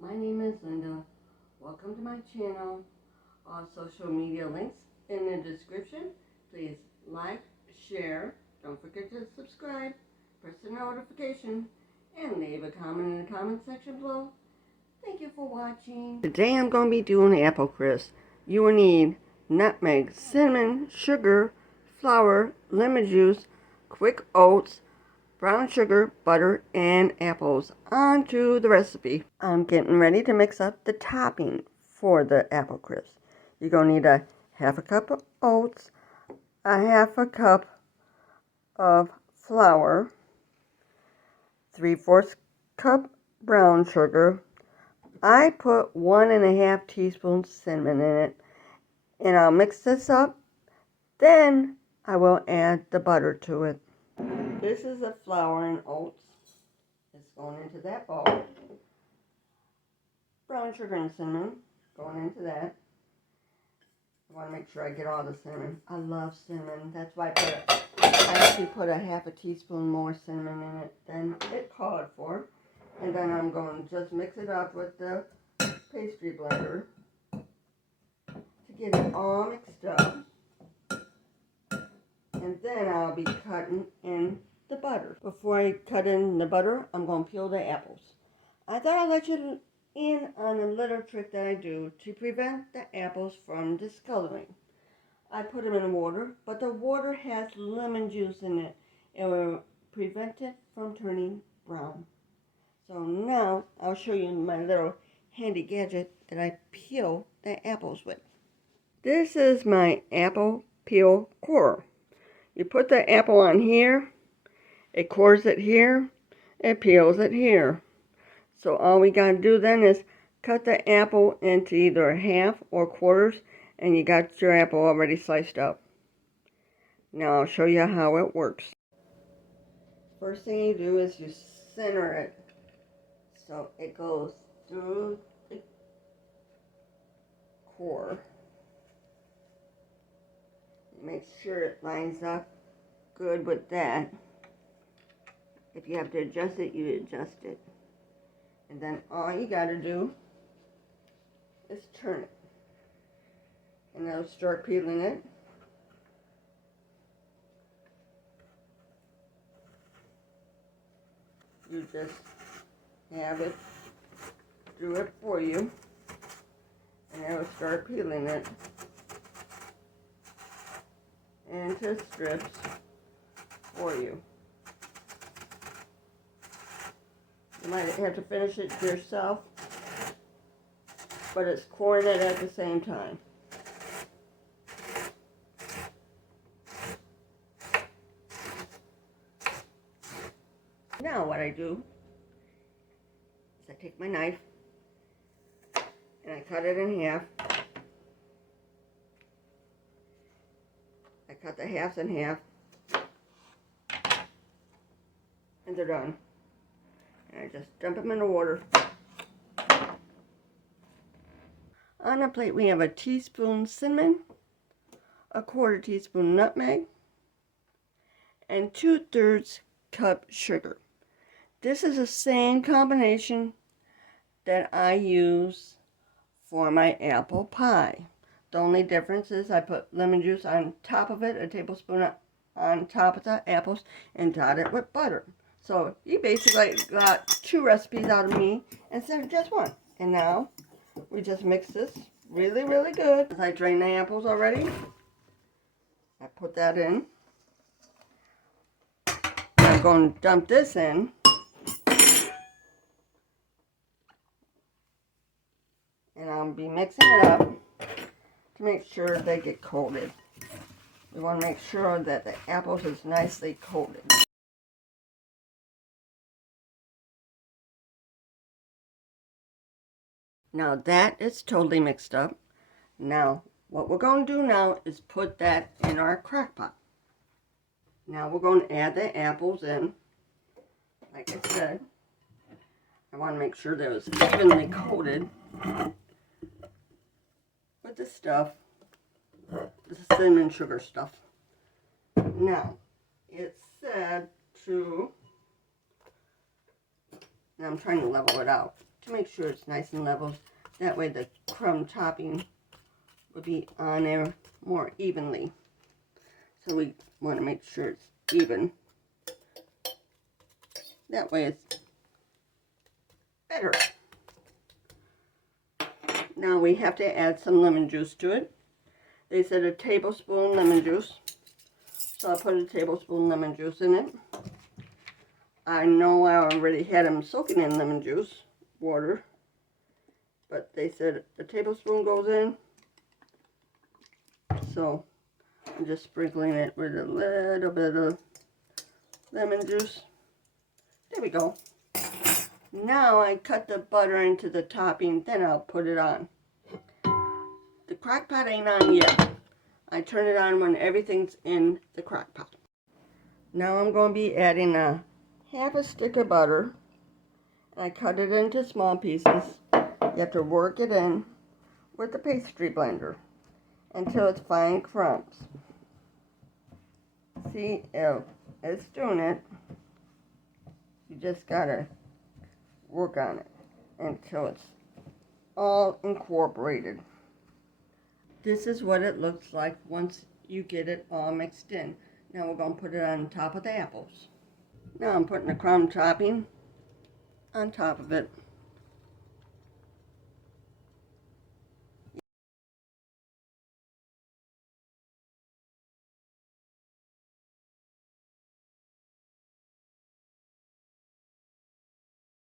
My name is Linda. Welcome to my channel. All social media links in the description. Please like, share, don't forget to subscribe, press the notification, and leave a comment in the comment section below. Thank you for watching. Today I'm going to be doing apple crisp. You will need nutmeg, cinnamon, sugar, flour, lemon juice, quick oats, brown sugar, butter, and apples. On to the recipe. I'm getting ready to mix up the topping for the apple crisp. You're going to need a half a cup of oats, a half a cup of flour, 3/4 cup brown sugar. I put 1½ teaspoon cinnamon in it, and I'll mix this up. Then I will add the butter to it. This is the flour and oats. It's going into that bowl. Brown sugar and cinnamon going into that. I want to make sure I get all the cinnamon. I love cinnamon. That's why I actually put a half a teaspoon more cinnamon in it than it called for. And then I'm going to just mix it up with the pastry blender to get it all mixed up. And then I'll be cutting in the butter. Before I cut in the butter, I'm going to peel the apples. I thought I'd let you in on a little trick that I do to prevent the apples from discoloring. I put them in water, but the water has lemon juice in it. It will prevent it from turning brown. So now I'll show you my little handy gadget that I peel the apples with. This is my apple peel core. You put the apple on here, it cores it here, it peels it here. So all we got to do then is cut the apple into either half or quarters, and you got your apple already sliced up. Now I'll show you how it works. First thing you do is you center it so it goes through the core. Make sure it lines up good with that. If you have to adjust it, you adjust it. And then all you got to do is turn it. And I'll start peeling it. You just have it do it for you. And I'll start peeling it into strips for you. You might have to finish it yourself, but it's coring it at the same time. Now what I do is I take my knife and I cut it in half. I cut the halves in half, and they're done. And I just dump them in the water. On the plate we have a teaspoon cinnamon, a 1/4 teaspoon nutmeg, and 2/3 cup sugar. This is the same combination that I use for my apple pie. The only difference is I put lemon juice on top of it, a tablespoon on top of the apples, and dot it with butter. So you basically got 2 recipes out of me instead of just 1. And now we just mix this really, really good. As I drain the apples already, I put that in. I'm going to dump this in. And I'll be mixing it up to make sure they get coated. We want to make sure that the apples is nicely coated. Now that is totally mixed up. Now what we're going to do now is put that in our crock pot. Now we're going to add the apples in. Like I said, I want to make sure that it's evenly coated with the stuff. This is cinnamon sugar stuff. Now, it said to, and I'm trying to level it out, make sure it's nice and level. That way the crumb topping will be on there more evenly. So we want to make sure it's even. That way it's better. Now we have to add some lemon juice to it. They said a tablespoon lemon juice. So I'll put a tablespoon lemon juice in it. I know I already had them soaking in lemon juice, water. But they said a tablespoon goes in. So I'm just sprinkling it with a little bit of lemon juice. There we go. Now I cut the butter into the topping, then I'll put it on. The crock pot ain't on yet. I turn it on when everything's in the crock pot. Now I'm going to be adding half a stick of butter. I cut it into small pieces. You have to work it in with the pastry blender until it's fine crumbs. See, it's doing it. You just gotta work on it until it's all incorporated. This is what it looks like once you get it all mixed in. Now we're going to put it on top of the apples. Now I'm putting the crumb topping on top of it.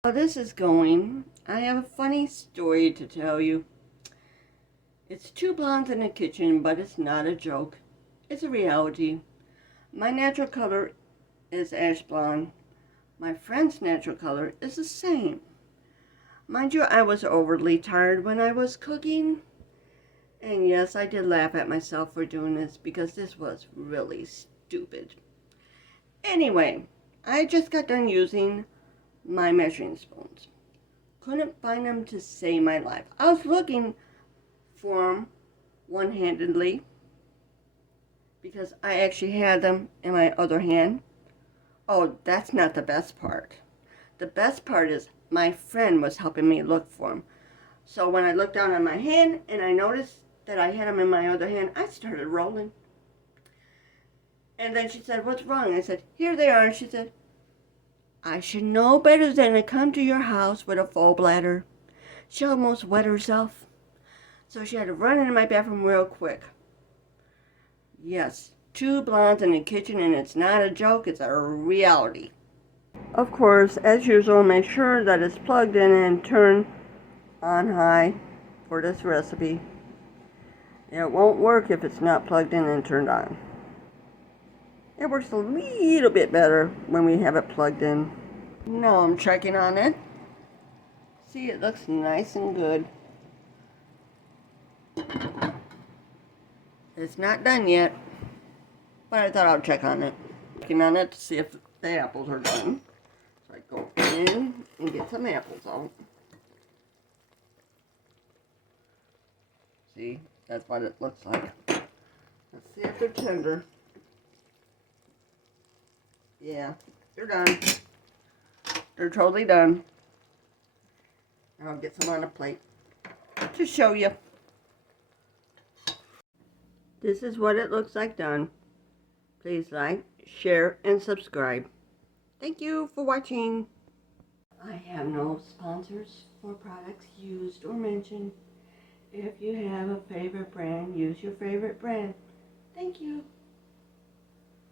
While this is going, I have a funny story to tell you. It's two blondes in the kitchen, but it's not a joke. It's a reality. My natural color is ash blonde. My friend's natural color is the same. Mind you, I was overly tired when I was cooking. And yes, I did laugh at myself for doing this because this was really stupid. Anyway, I just got done using my measuring spoons. Couldn't find them to save my life. I was looking for them one-handedly because I actually had them in my other hand. Oh, that's not the best part. The best part is my friend was helping me look for them. So when I looked down on my hand and I noticed that I had them in my other hand, I started rolling. And then she said, "What's wrong?" I said, "Here they are." She said, "I should know better than to come to your house with a full bladder." She almost wet herself. So she had to run into my bathroom real quick. Yes, two blondes in the kitchen, and it's not a joke, it's a reality. Of course, as usual, make sure that it's plugged in and turned on high for this recipe. It won't work if it's not plugged in and turned on. It works a little bit better when we have it plugged in. Now I'm checking on it. See, it looks nice and good. It's not done yet, but I thought I'd check on it. Checking on it to see if the apples are done. So I go in and get some apples out. See, that's what it looks like. Let's see if they're tender. Yeah, they're done. They're totally done. And I'll get some on a plate to show you. This is what it looks like done. Please like, share, and subscribe. Thank you for watching. I have no sponsors for products used or mentioned. If you have a favorite brand, use your favorite brand. Thank you.